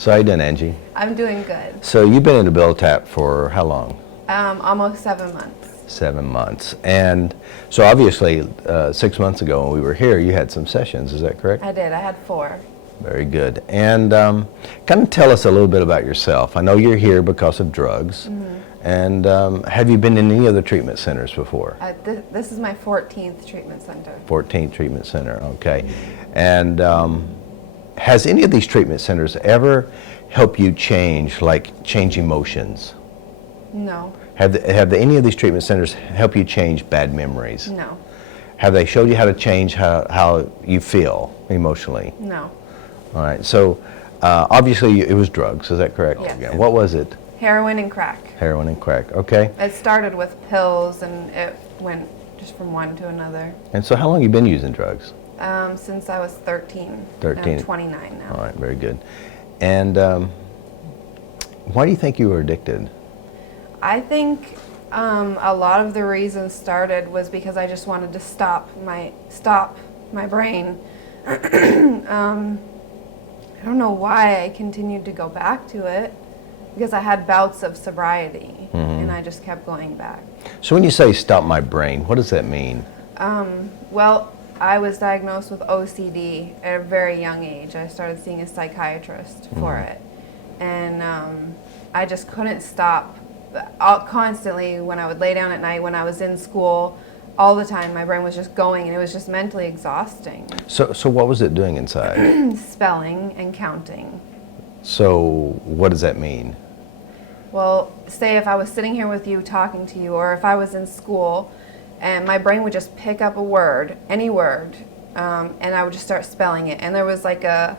So how you doing, Angie? I'm doing good. So you've been in the Bill Tap for how long? Almost 7 months. 7 months. And so obviously 6 months ago when we were here, you had some sessions, is that correct? I did. I had 4. Very good. And kind of tell us a little bit about yourself. I know you're here because of drugs. Mm-hmm. And have you been in any other treatment centers before? This is my 14th treatment center. 14th treatment center, okay. And has any of these treatment centers ever helped you change emotions? No. Have any of these treatment centers help you change bad memories? No. Have they showed you how to change how you feel emotionally? No. All right, so obviously it was drugs, is that correct? Yes. Yeah. What was it? Heroin and crack. Heroin and crack, okay. It started with pills and it went just from one to another. And so how long have you been using drugs? Since I was 13. 13. I'm 29 now. All right, very good. And why do you think you were addicted? I think a lot of the reasons started was because I just wanted to stop my brain. I don't know why I continued to go back to it, because I had bouts of sobriety, mm-hmm. and I just kept going back. So when you say stop my brain, what does that mean? Well, I was diagnosed with OCD at a very young age. I started seeing a psychiatrist for mm-hmm. it, and I just couldn't stop. Constantly, when I would lay down at night, when I was in school, all the time my brain was just going, and it was just mentally exhausting. So what was it doing inside? Spelling and counting. So what does that mean? Well, say if I was sitting here with you talking to you, or if I was in school and my brain would just pick up a word, any word, and I would just start spelling it, and there was like there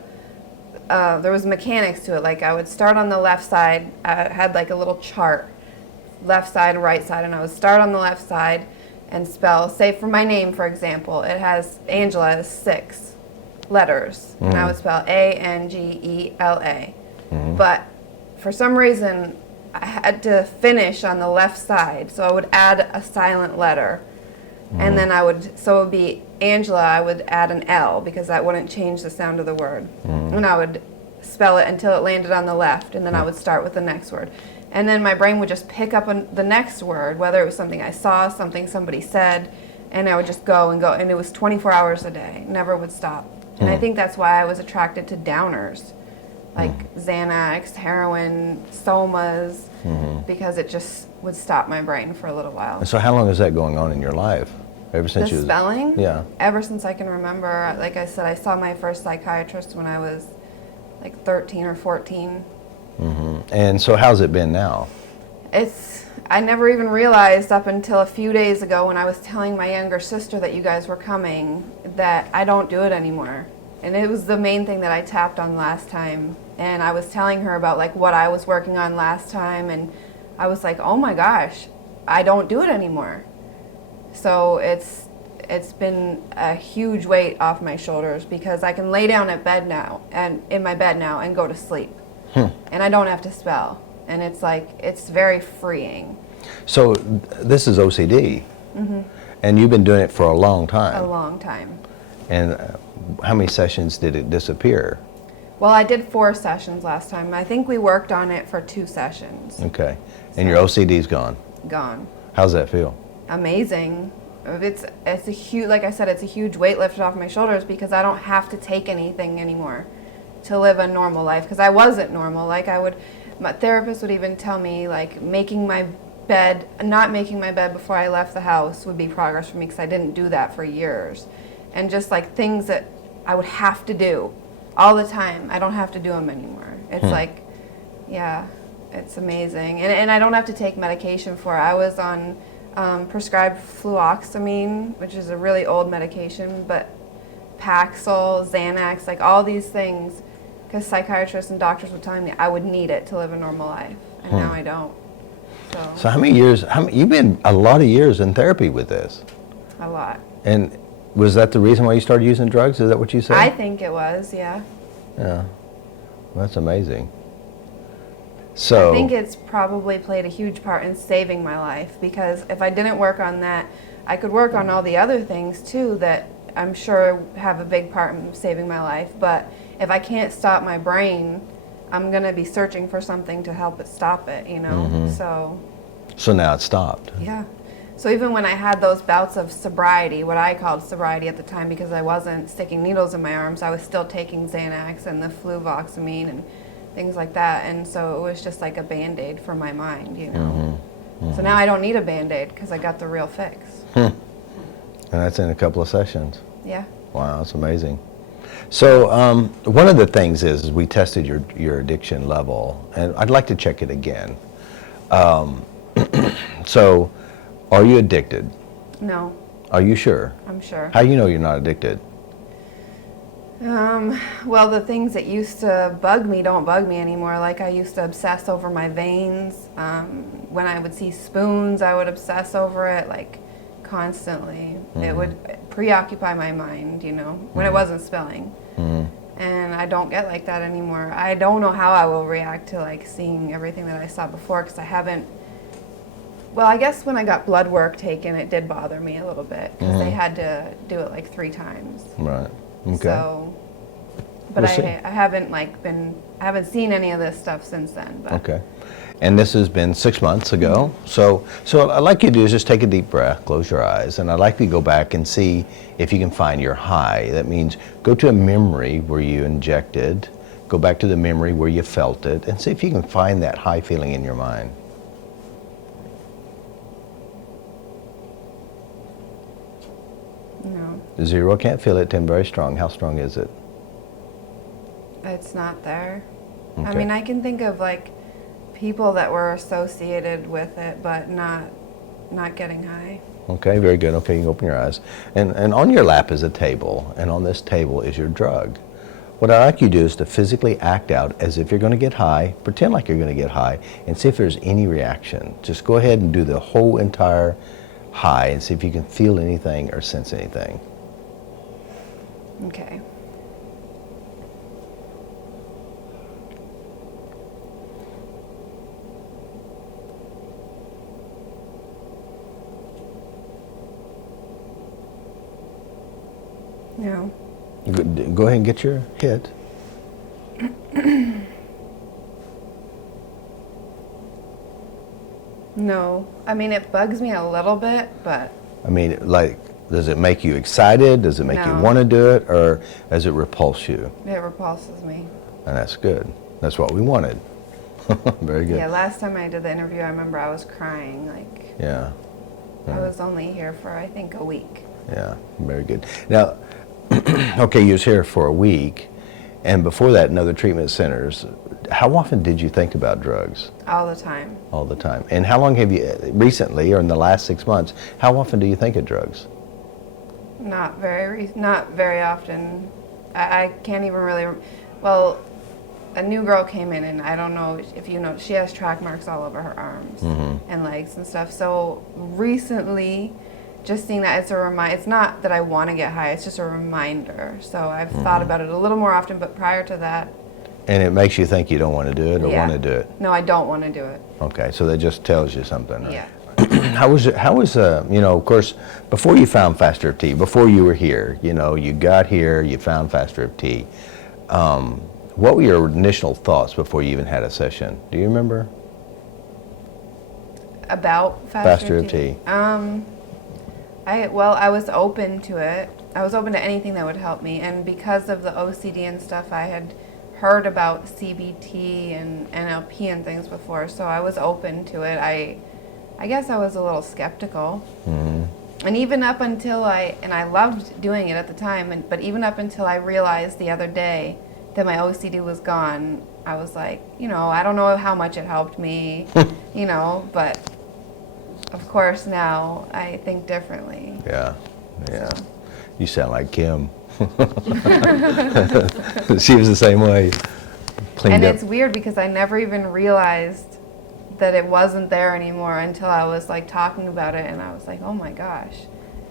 was mechanics to it. Like I would start on the left side. I had like a little chart, left side, right side, and I would start on the left side and spell, say for my name, for example, it has, Angela has 6 letters, and I would spell Angela. But for some reason, I had to finish on the left side, so I would add a silent letter, and then so it would be Angela, I would add an L, because that wouldn't change the sound of the word, and I would spell it until it landed on the left, and then I would start with the next word. And then my brain would just pick up on the next word, whether it was something I saw, something somebody said, and I would just go, and it was 24 hours a day, never would stop. And I think that's why I was attracted to downers, like Xanax, heroin, somas, because it just would stop my brain for a little while. And so how long is that going on in your life? Ever since the spelling? Yeah. Ever since I can remember. Like I said, I saw my first psychiatrist when I was like 13 or 14. And so how's it been now? I never even realized up until a few days ago when I was telling my younger sister that you guys were coming that I don't do it anymore. And it was the main thing that I tapped on last time. And I was telling her about like what I was working on last time, and I was like, oh my gosh, I don't do it anymore. So it's been a huge weight off my shoulders, because I can lay down at bed now, and in my bed now, and go to sleep. And I don't have to spell. And it's very freeing. So this is OCD. And you've been doing it for a long time. A long time. And how many sessions did it disappear? Well, I did 4 sessions last time. I think we worked on it for 2 sessions. Okay. And your OCD's gone? Gone. How's that feel? Amazing. It's a huge, like I said, it's a huge weight lifted off my shoulders, because I don't have to take anything anymore to live a normal life, because I wasn't normal. Like my therapist would even tell me like not making my bed before I left the house would be progress for me, because I didn't do that for years. And just like things that I would have to do all the time, I don't have to do them anymore. It's like, yeah, it's amazing. And I don't have to take medication for it. I was on prescribed fluoxamine, which is a really old medication, but Paxil, Xanax, like all these things, because psychiatrists and doctors were telling me I would need it to live a normal life, and now I don't. So how many years, you've been a lot of years in therapy with this? A lot. And was that the reason why you started using drugs? Is that what you said? I think it was, yeah. Yeah, well, that's amazing. So I think it's probably played a huge part in saving my life, because if I didn't work on that, I could work on all the other things too that I'm sure have a big part in saving my life. But if I can't stop my brain, I'm going to be searching for something to help it stop it, you know? So now it's stopped. Yeah. So even when I had those bouts of sobriety, what I called sobriety at the time, because I wasn't sticking needles in my arms, I was still taking Xanax and the fluvoxamine and things like that. And so it was just like a Band-Aid for my mind, you know? So now I don't need a Band-Aid because I got the real fix. And that's in a couple of sessions. Yeah. Wow, that's amazing. So one of the things is we tested your addiction level, and I'd like to check it again. So, are you addicted? No. Are you sure? I'm sure. How do you know you're not addicted? Well, the things that used to bug me don't bug me anymore. Like I used to obsess over my veins. When I would see spoons, I would obsess over it like constantly. It would preoccupy my mind, you know, when it wasn't spelling. And I don't get like that anymore. I don't know how I will react to like seeing everything that I saw before because I haven't. Well, I guess when I got blood work taken, it did bother me a little bit because they had to do it like 3 times. Right. Okay. So, but I haven't I haven't seen any of this stuff since then. But. Okay. And this has been 6 months ago. So I'd like you to do is just take a deep breath, close your eyes, and I'd like you to go back and see if you can find your high. That means go to a memory where you injected, go back to the memory where you felt it, and see if you can find that high feeling in your mind. No. 0, can't feel it. 10, very strong. How strong is it? It's not there. Okay. I mean, I can think of like people that were associated with it, but not getting high. Okay, very good. Okay, you can open your eyes. And on your lap is a table, and on this table is your drug. What I'd like you to do is to physically act out as if you're going to get high, pretend like you're going to get high, and see if there's any reaction. Just go ahead and do the whole entire high and see if you can feel anything or sense anything. Okay. No. Go ahead and get your hit. No. I mean, it bugs me a little bit, but... I mean, like, does it make you excited? Does it make you No. want to do it? Or does it repulse you? It repulses me. And that's good. That's what we wanted. Very good. Yeah, last time I did the interview, I remember I was crying. Like, Yeah. I was only here for, I think, a week. Yeah, very good. Now, okay, you was here for a week, and before that in other treatment centers. How often did you think about drugs? All the time. All the time. And how long have you, recently, or in the last 6 months, how often do you think of drugs? Not very often. I can't even really. Well, a new girl came in, and I don't know if you know, she has track marks all over her arms and legs and stuff. So recently, just seeing that, it's not that I want to get high, it's just a reminder. So I've thought about it a little more often, but prior to that. And it makes you think you don't want to do it or want to do it? No, I don't want to do it. Okay, so that just tells you something. Right? Yeah. How was you know, of course, before you found FasterEFT, before you were here, you know, you got here, you found FasterEFT. What were your initial thoughts before you even had a session? Do you remember? About FasterEFT? I was open to it. I was open to anything that would help me, and because of the OCD and stuff, I had heard about CBT and NLP and things before, so I was open to it. I guess I was a little skeptical. And even up until I loved doing it at the time, but even up until I realized the other day that my OCD was gone, I was like, you know, I don't know how much it helped me, you know, but of course now I think differently. Yeah, yeah. So. You sound like Kim. She was the same way. Cleaned up. It's weird because I never even realized that it wasn't there anymore until I was like talking about it, and I was like, oh my gosh.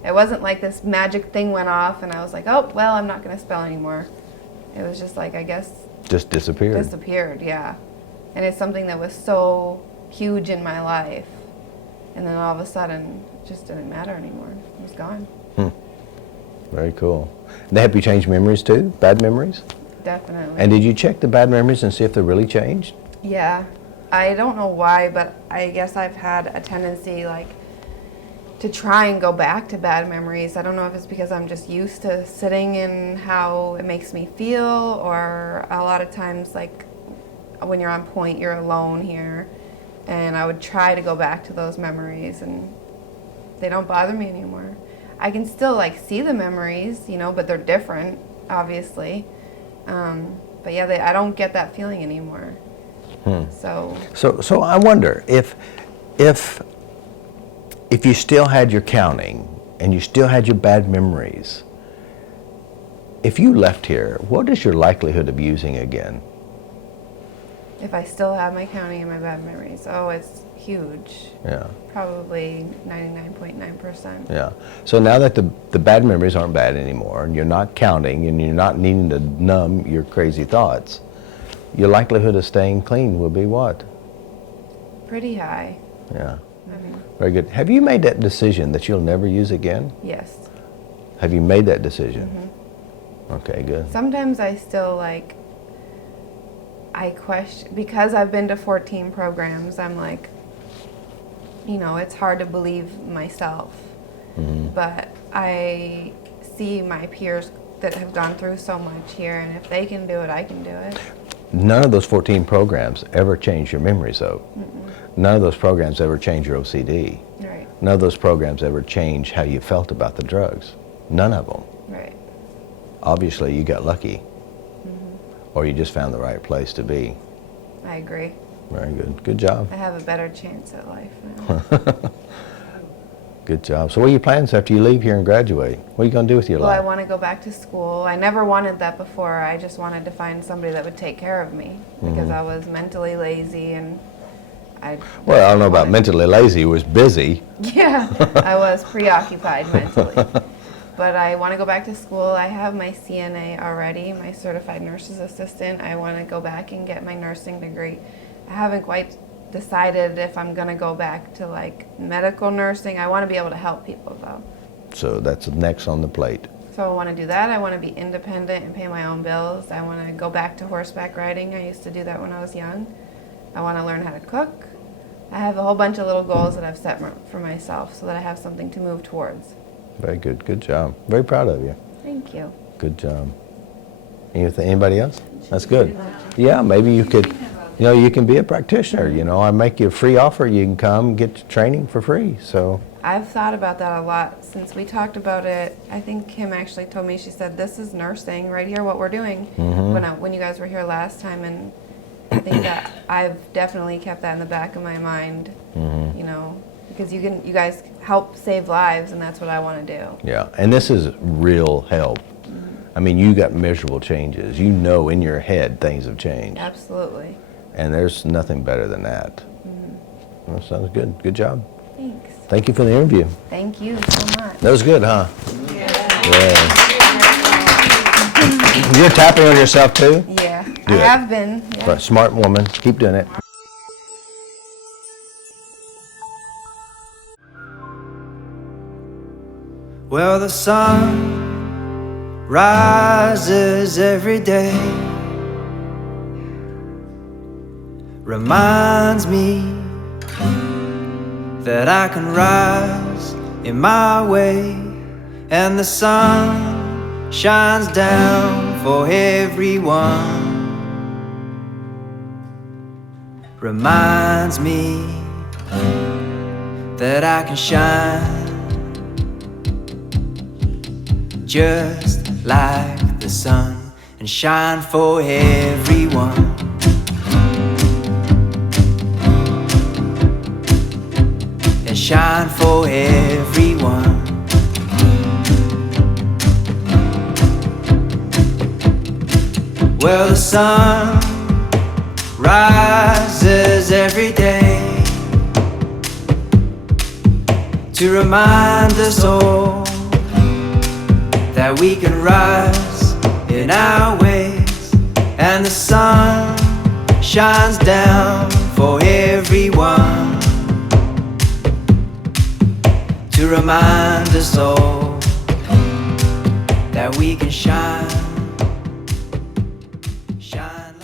It wasn't like this magic thing went off and I was like, oh, well, I'm not going to spell anymore. It was just like, I guess. Just disappeared. Disappeared, yeah. And it's something that was so huge in my life. And then all of a sudden, it just didn't matter anymore. It was gone. Very cool. They help you change memories too? Bad memories? Definitely. And did you check the bad memories and see if they're really changed? Yeah. I don't know why, but I guess I've had a tendency, like, to try and go back to bad memories. I don't know if it's because I'm just used to sitting in how it makes me feel, or a lot of times, like, when you're on point, you're alone here, and I would try to go back to those memories, and they don't bother me anymore. I can still, like, see the memories, you know, but they're different, obviously. But yeah, I don't get that feeling anymore. So I wonder if you still had your counting and you still had your bad memories, if you left here, what is your likelihood of using again? If I still have my counting and my bad memories, oh, it's huge. Yeah. Probably 99.9%. Yeah. So now that the bad memories aren't bad anymore, and you're not counting, and you're not needing to numb your crazy thoughts, your likelihood of staying clean will be what? Pretty high. Yeah. Very good. Have you made that decision that you'll never use again? Yes. Have you made that decision? Okay, good. Sometimes I still, like, I question, because I've been to 14 programs, I'm like, you know, it's hard to believe myself. But I see my peers that have gone through so much here, and if they can do it, I can do it. None of those 14 programs ever change your memories, though. None of those programs ever change your OCD. Right. None of those programs ever change how you felt about the drugs. None of them. Right. Obviously, you got lucky, or you just found the right place to be. I agree. Very good. Good job. I have a better chance at life now. Good job. So what are your plans after you leave here and graduate? What are you going to do with your Well, I life? want to go back to school. I never wanted that before. I just wanted to find somebody that would take care of me because I was mentally lazy, and Well, I don't know about mentally lazy. It was busy. Yeah, I was preoccupied mentally. But I want to go back to school. I have my CNA already, my Certified Nurse's Assistant. I want to go back and get my nursing degree. I haven't quite decided if I'm going to go back to, like, medical nursing. I want to be able to help people, though. So that's next on the plate. So I want to do that. I want to be independent and pay my own bills. I want to go back to horseback riding. I used to do that when I was young. I want to learn how to cook. I have a whole bunch of little goals that I've set for myself so that I have something to move towards. Very good. Good job. Very proud of you. Thank you. Good job. Anybody else? That's good. Yeah, maybe you could, you know, you can be a practitioner. You know, I make you a free offer. You can come get training for free. So I've thought about that a lot since we talked about it. I think Kim actually told me, she said, this is nursing right here, what we're doing, when you guys were here last time. And I think that I've definitely kept that in the back of my mind, you know, because you guys help save lives, and that's what I want to do. yeah, and this is real help. I mean, you got measurable changes. You know in your head things have changed. Absolutely. And there's nothing better than that. Well, sounds good. Good job. Thanks. Thank you for the interview. Thank you so much. That was good, huh? Yeah. You're tapping on yourself too? Yeah, Do I it. have been. Yeah. For a smart woman. Keep doing it. Well, the sun rises every day, reminds me that I can rise in my way, and the sun shines down for everyone, reminds me that I can shine just like the sun and shine for everyone. And shine for everyone. Well, the sun rises every day to remind us all that we can rise in our ways, and the sun shines down for everyone to remind us all that we can shine shine